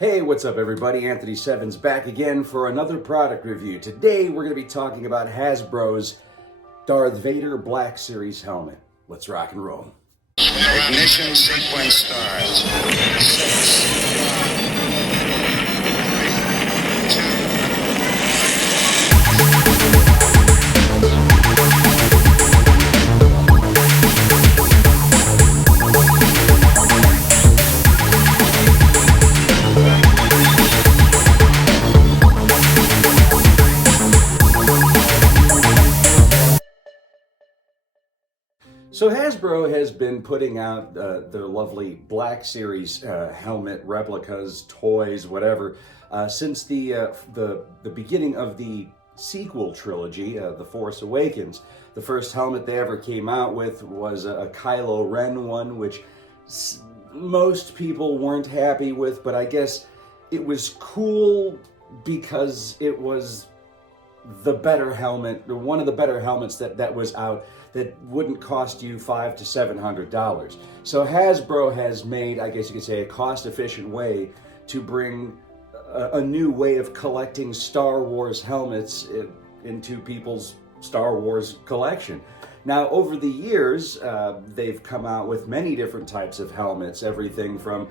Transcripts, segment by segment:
Hey, what's up everybody? Anthony Sevens back again for another product review. Today we're going to be talking about Hasbro's Darth Vader Black Series helmet. Let's rock and roll. Ignition sequence starts. 6, 5, 2. So Hasbro has been putting out their lovely Black Series helmet replicas, toys, whatever, since the beginning of the sequel trilogy, The Force Awakens. The first helmet they ever came out with was a Kylo Ren one, which most people weren't happy with, but I guess it was cool because it was the better helmet, or one of the better helmets that was out, that wouldn't cost you $500 to $700. So Hasbro has made, I guess you could say, a cost-efficient way to bring a new way of collecting Star Wars helmets into people's Star Wars collection. Now, over the years, they've come out with many different types of helmets, everything from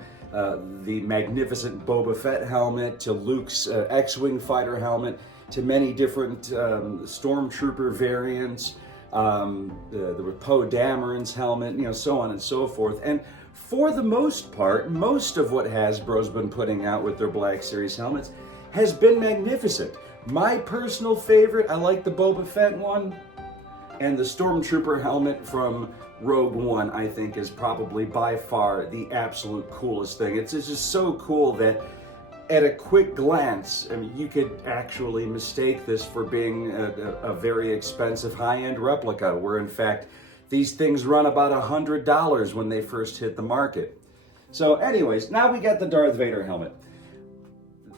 the magnificent Boba Fett helmet to Luke's X-Wing fighter helmet, to many different Stormtrooper variants, the Poe Dameron's helmet, so on and so forth. And for the most part, most of what Hasbro's been putting out with their Black Series helmets has been magnificent. My personal favorite, I like the Boba Fett one, and the Stormtrooper helmet from Rogue One, I think, is probably by far the absolute coolest thing. It's just so cool that at a quick glance, I mean, you could actually mistake this for being a very expensive high-end replica, where in fact these things run about $100 when they first hit the market. So anyways, now we got the Darth Vader helmet.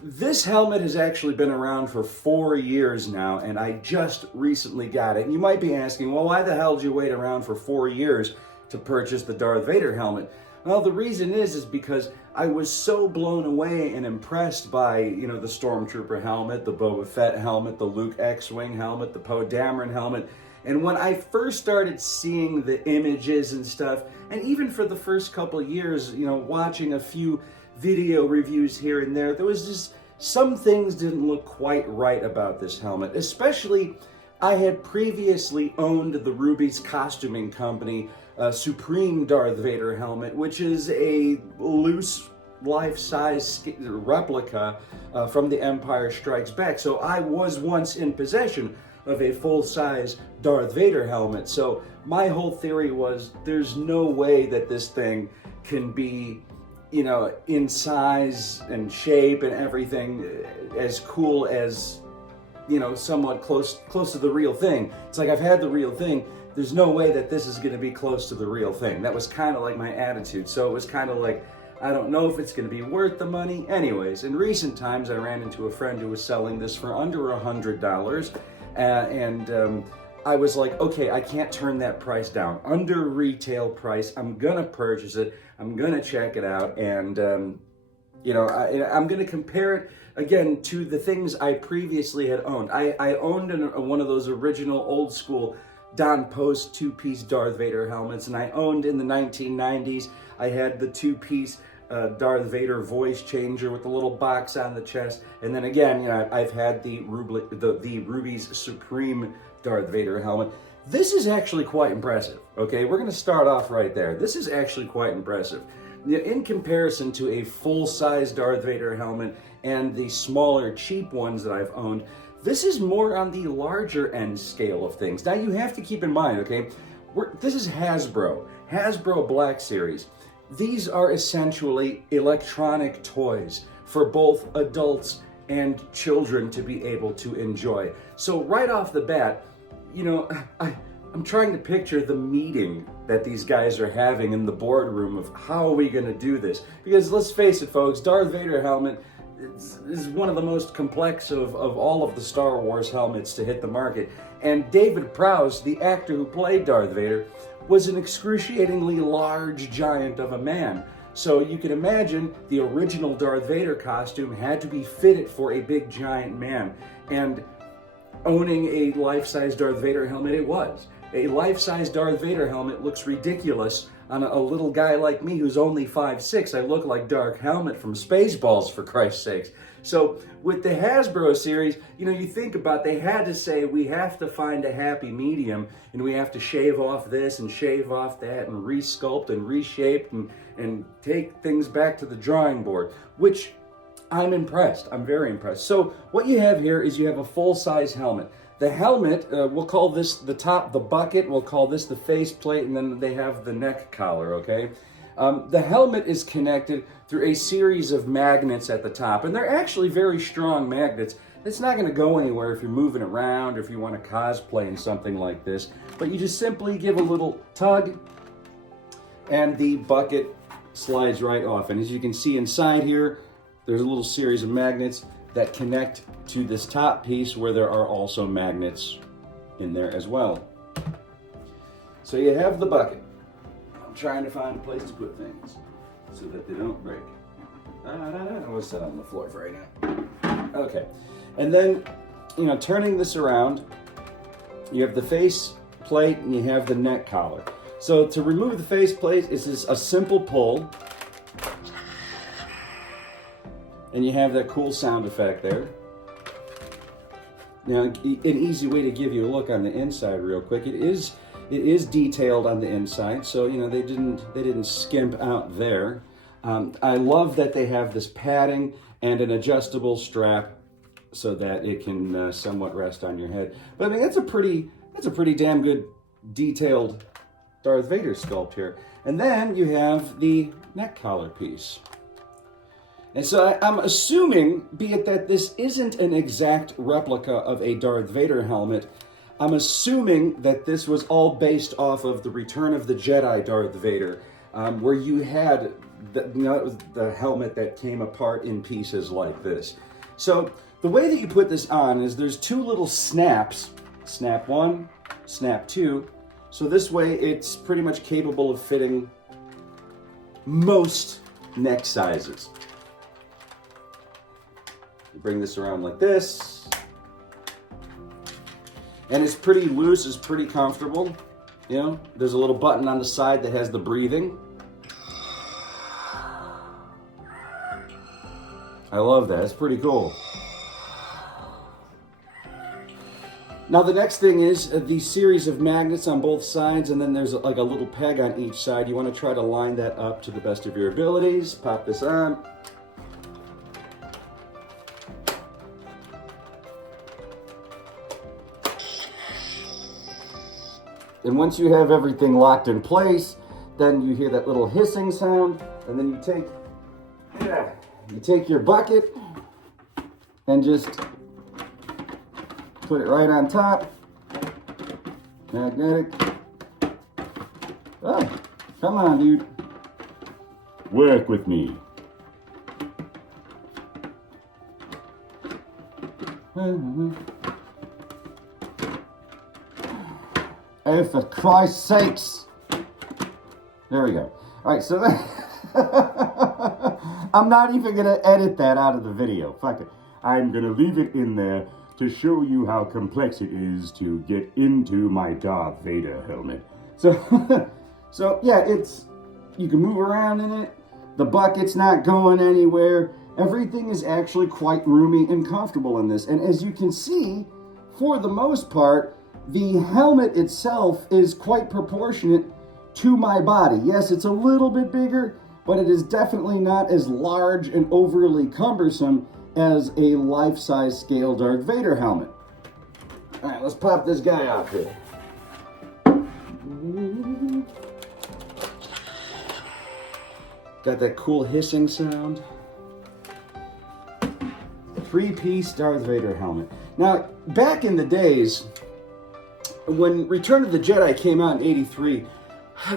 This helmet has actually been around for 4 years now, and I just recently got it. And you might be asking, well, why the hell did you wait around for 4 years to purchase the Darth Vader helmet? Well, the reason is because I was so blown away and impressed by, the Stormtrooper helmet, the Boba Fett helmet, the Luke X-Wing helmet, the Poe Dameron helmet. And when I first started seeing the images and stuff, and even for the first couple of years, watching a few video reviews here and there was just some things didn't look quite right about this helmet. Especially, I had previously owned the Ruby's Costuming Company Supreme Darth Vader helmet, which is a loose life-size replica from The Empire Strikes Back. So I was once in possession of a full-size Darth Vader helmet. So my whole theory was there's no way that this thing can be, in size and shape and everything as cool as, somewhat close to the real thing. It's like, I've had the real thing. There's no way that this is going to be close to the real thing. That was kind of like my attitude. So it was kind of like, I don't know if it's going to be worth the money. Anyways, in recent times, I ran into a friend who was selling this for under $100. And I was like, okay, I can't turn that price down. Under retail price, I'm going to purchase it. I'm going to check it out. And, I'm going to compare it again to the things I previously had owned. I owned one of those original old school Don Post two-piece Darth Vader helmets, and I owned in the 1990s, I had the two-piece Darth Vader voice changer with the little box on the chest, and then again, I've had the Ruby's Supreme Darth Vader helmet. This is actually quite impressive, okay? We're going to start off right there. This is actually quite impressive. In comparison to a full-size Darth Vader helmet and the smaller, cheap ones that I've owned, this is more on the larger end scale of things. Now, you have to keep in mind, okay, this is Hasbro Black Series. These are essentially electronic toys for both adults and children to be able to enjoy. So right off the bat, I'm trying to picture the meeting that these guys are having in the boardroom of how are we going to do this? Because let's face it, folks, Darth Vader helmet is one of the most complex of all of the Star Wars helmets to hit the market. And David Prowse, the actor who played Darth Vader, was an excruciatingly large giant of a man. So you can imagine the original Darth Vader costume had to be fitted for a big giant man. And owning a life-size Darth Vader helmet, it was. A life-size Darth Vader helmet looks ridiculous on a little guy like me who's only 5'6". I look like Dark Helmet from Spaceballs, for Christ's sakes. So with the Hasbro series, you know, you think about, they had to say, we have to find a happy medium, and we have to shave off this and shave off that and resculpt and reshape and take things back to the drawing board, which I'm impressed. I'm very impressed. So what you have here is you have a full-size helmet. The helmet, we'll call this the top, the bucket, we'll call this the faceplate, and then they have the neck collar, okay? The helmet is connected through a series of magnets at the top, and they're actually very strong magnets. It's not going to go anywhere if you're moving around or if you want to cosplay in something like this, but you just simply give a little tug, and the bucket slides right off. And as you can see inside here, there's a little series of magnets that connect to this top piece where there are also magnets in there as well. So you have the bucket. I'm trying to find a place to put things so that they don't break. I'm gonna set on the floor for right now. Okay, and then, you know, turning this around, you have the face plate and you have the neck collar. So to remove the face plate, it's just a simple pull. And you have that cool sound effect there. Now, an easy way to give you a look on the inside real quick. It is detailed on the inside, so you know they didn't skimp out there. I love that they have this padding and an adjustable strap so that it can somewhat rest on your head. But I mean, that's a pretty damn good detailed Darth Vader sculpt here. And then you have the neck collar piece. And so I'm assuming, be it that this isn't an exact replica of a Darth Vader helmet, I'm assuming that this was all based off of the Return of the Jedi Darth Vader, where you had the helmet that came apart in pieces like this. So the way that you put this on is there's two little snaps, snap one, snap two, so this way it's pretty much capable of fitting most neck sizes. You bring this around like this, and it's pretty loose, it's pretty comfortable. You know, there's a little button on the side that has the breathing. I love that, it's pretty cool. Now the next thing is the series of magnets on both sides, and then there's like a little peg on each side. You want to try to line that up to the best of your abilities. Pop this on. And once you have everything locked in place, then you hear that little hissing sound, and then you take your bucket and just put it right on top. Magnetic. Oh, come on, dude. Work with me. Oh, for Christ's sakes. There we go. All right, so I'm not even going to edit that out of the video. Fuck it. I'm going to leave it in there to show you how complex it is to get into my Darth Vader helmet. So, so yeah, you can move around in it. The bucket's not going anywhere. Everything is actually quite roomy and comfortable in this. And as you can see, for the most part, the helmet itself is quite proportionate to my body. Yes, it's a little bit bigger, but it is definitely not as large and overly cumbersome as a life-size scale Darth Vader helmet. All right, let's pop this guy off here. Got that cool hissing sound. Three-piece Darth Vader helmet. Now, back in the days, when Return of the Jedi came out in '83,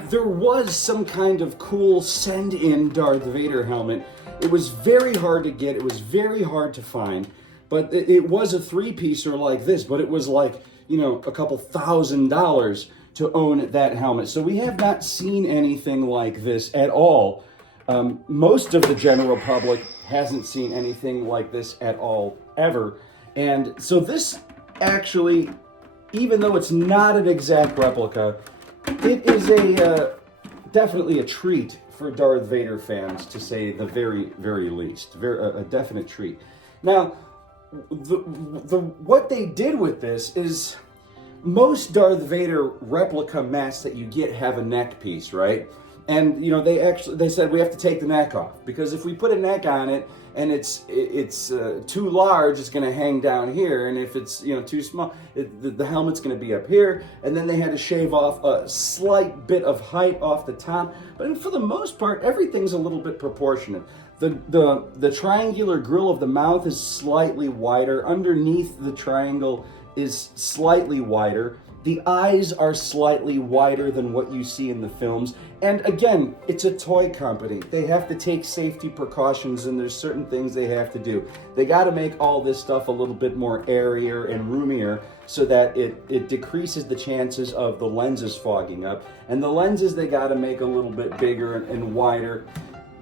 there was some kind of cool send-in Darth Vader helmet. It was very hard to get, it was very hard to find, but it was a three-piecer like this, but it was like, you know, a couple $1,000s to own that helmet. So we have not seen anything like this at all Most of the general public hasn't seen anything like this at all, ever. And so this actually, even though it's not an exact replica, it is definitely a treat for Darth Vader fans, to say the very, very least. A definite treat. Now, what they did with this is, most Darth Vader replica masks that you get have a neck piece, right? And they said we have to take the neck off, because if we put a neck on it and it's too large, it's going to hang down here, and if it's too small, the helmet's going to be up here. And then they had to shave off a slight bit of height off the top, but for the most part, everything's a little bit proportionate. The triangular grill of the mouth is slightly wider. Underneath the triangle is slightly wider. The eyes are slightly wider than what you see in the films. And again, it's a toy company. They have to take safety precautions, and there's certain things they have to do. They got to make all this stuff a little bit more airier and roomier, so that it decreases the chances of the lenses fogging up. And the lenses they got to make a little bit bigger and wider,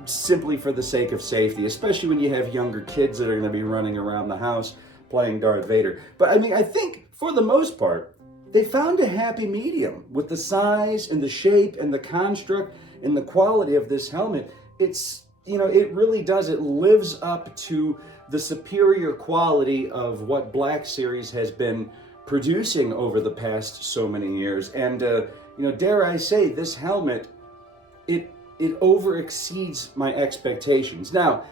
simply for the sake of safety, especially when you have younger kids that are going to be running around the house playing Darth Vader. But I mean, I think for the most part, they found a happy medium with the size and the shape and the construct and the quality of this helmet. It's, it really does. It lives up to the superior quality of what Black Series has been producing over the past so many years. And, dare I say, this helmet, it over exceeds my expectations. Now,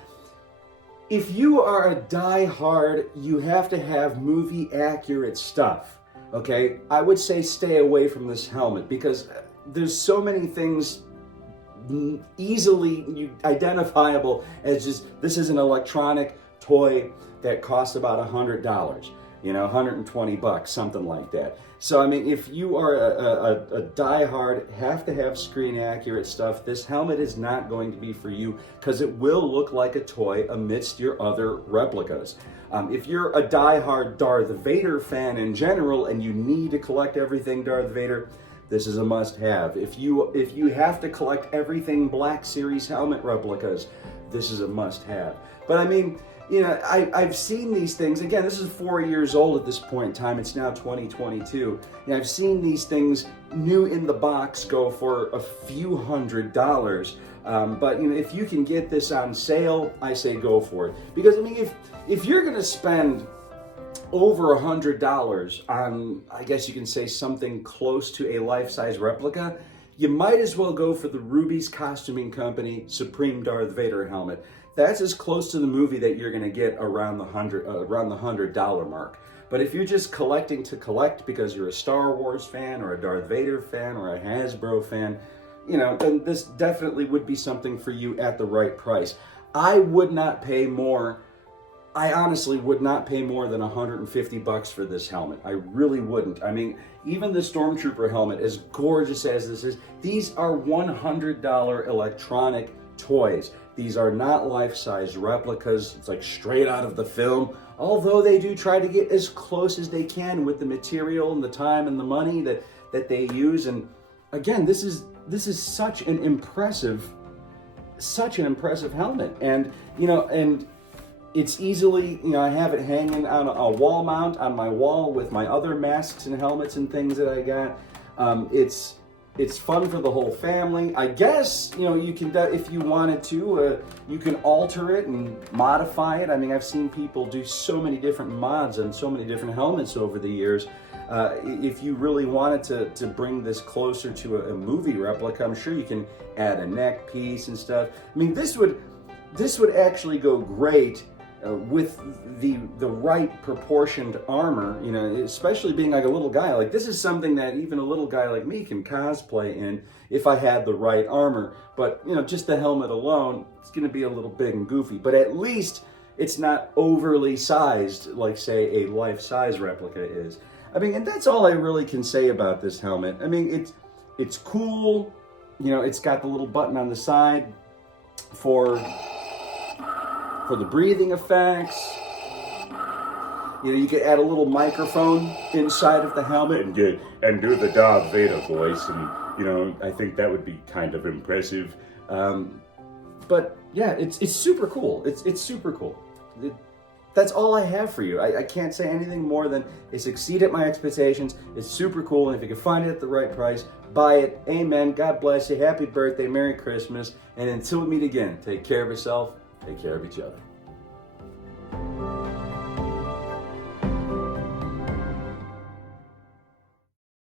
if you are a die-hard, you have to have movie-accurate stuff. Okay, I would say stay away from this helmet, because there's so many things easily identifiable as just, this is an electronic toy that costs about $100, $120, something like that. So I mean, if you are a diehard, have to have screen accurate stuff, this helmet is not going to be for you, because it will look like a toy amidst your other replicas. If you're a diehard Darth Vader fan in general, and you need to collect everything Darth Vader, this is a must-have. If you have to collect everything Black Series helmet replicas, this is a must-have. But I mean, I've seen these things. Again, this is 4 years old at this point in time. It's now 2022. And I've seen these things new in the box go for a few $100s. But if you can get this on sale, I say go for it. Because I mean, if you're going to spend over $100 on, I guess you can say, something close to a life-size replica, you might as well go for the Ruby's Costuming Company Supreme Darth Vader helmet. That's as close to the movie that you're going to get around the $100 mark. But if you're just collecting to collect because you're a Star Wars fan or a Darth Vader fan or a Hasbro fan, then this definitely would be something for you at the right price. I would not pay more. I honestly would not pay more than $150 for this helmet. I really wouldn't. I mean, even the Stormtrooper helmet, as gorgeous as this is, these are $100 electronic toys. These are not life-size replicas. It's like straight out of the film. Although they do try to get as close as they can with the material and the time and the money that they use. And again, this is such an impressive helmet. And and it's easily, I have it hanging on a wall mount on my wall with my other masks and helmets and things that I got. It's fun for the whole family. I guess, you can, if you wanted to, you can alter it and modify it. I mean, I've seen people do so many different mods on so many different helmets over the years. If you really wanted to bring this closer to a movie replica, I'm sure you can add a neck piece and stuff. I mean, this would actually go great with the right proportioned armor, especially being like a little guy. Like, this is something that even a little guy like me can cosplay in if I had the right armor. But, just the helmet alone, it's going to be a little big and goofy. But at least it's not overly sized like, say, a life-size replica is. I mean, and that's all I really can say about this helmet. I mean, it's cool. It's got the little button on the side for the breathing effects. You could add a little microphone inside of the helmet and do the Darth Vader voice, and I think that would be kind of impressive. But But yeah, it's super cool. It's super cool. That's all I have for you. I can't say anything more than it's exceeded my expectations. It's super cool, and if you can find it at the right price, buy it. Amen. God bless you. Happy birthday. Merry Christmas. And until we meet again, take care of yourself. Take care of each other.